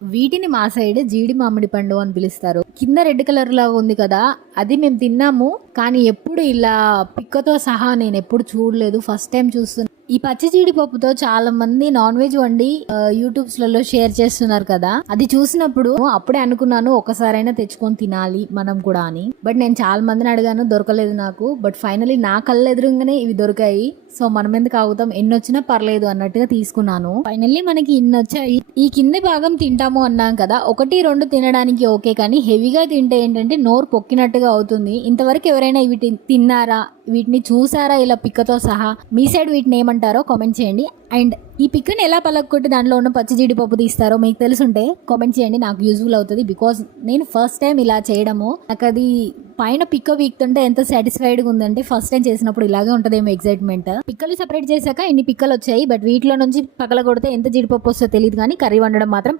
వీటిని మా సైడ్ జీడి మామిడి పండు అని పిలుస్తారు. కింద రెడ్ కలర్ లాగా ఉంది కదా, అది మేము తిన్నాము. కానీ ఎప్పుడు ఇలా పిక్కతో సహా నేను ఎప్పుడు చూడలేదు, ఫస్ట్ టైం చూస్తున్నా. ఈ పచ్చి జీడిపప్పుతో చాలా మంది నాన్ వెజ్ వండి యూట్యూబ్స్ లలో షేర్ చేస్తున్నారు కదా, అది చూసినప్పుడు అప్పుడే అనుకున్నాను ఒకసారైనా తెచ్చుకొని తినాలి మనం కూడా అని. బట్ నేను చాలా మందిని అడిగాను, దొరకలేదు నాకు. బట్ ఫైనలీ నా కళ్ళ ఎదురుగానే ఇవి దొరికాయి. సో మనం ఎందుకు ఆగుతాం, ఎన్ని వచ్చినా పర్లేదు అన్నట్టుగా తీసుకున్నాను. ఫైనల్లీ మనకి ఇన్ని వచ్చాయి. ఈ కింది భాగం తింటాము అన్నాం కదా, 1-2 తినడానికి ఓకే, కానీ హెవీగా తింటే ఏంటంటే నోరు పొక్కినట్టుగా అవుతుంది. ఇంతవరకు ఎవరైనా వీటిని తిన్నారా, వీటిని చూసారా ఇలా పిక్కతో సహా? మీ సైడ్ వీటిని ఏమంటారో కామెంట్ చేయండి. అండ్ ఈ పిక్కని ఎలా పలగొట్టి దాంట్లో ఉన్న పచ్చి జీడిపప్పు తీస్తారో మీకు తెలుసుంటే కామెంట్ చేయండి, నాకు యూజ్ఫుల్ అవుతుంది. బికాజ్ నేను ఫస్ట్ టైం ఇలా చేయడము, నాకు అది పైన పిక్క వీక్తుంటే ఎంత సాటిస్ఫైడ్గా ఉందంటే, ఫస్ట్ టైం చేసినప్పుడు ఇలాగే ఉంటుందేమో ఎక్సైట్మెంట్. పిక్కలు సెపరేట్ చేశాక ఇన్ని పిక్కలు వచ్చాయి. బట్ వీటిలో నుంచి పగల కొడితే ఎంత జీడిపప్పు వస్తుందో తెలియదు, కానీ కర్రీ వండడం మాత్రం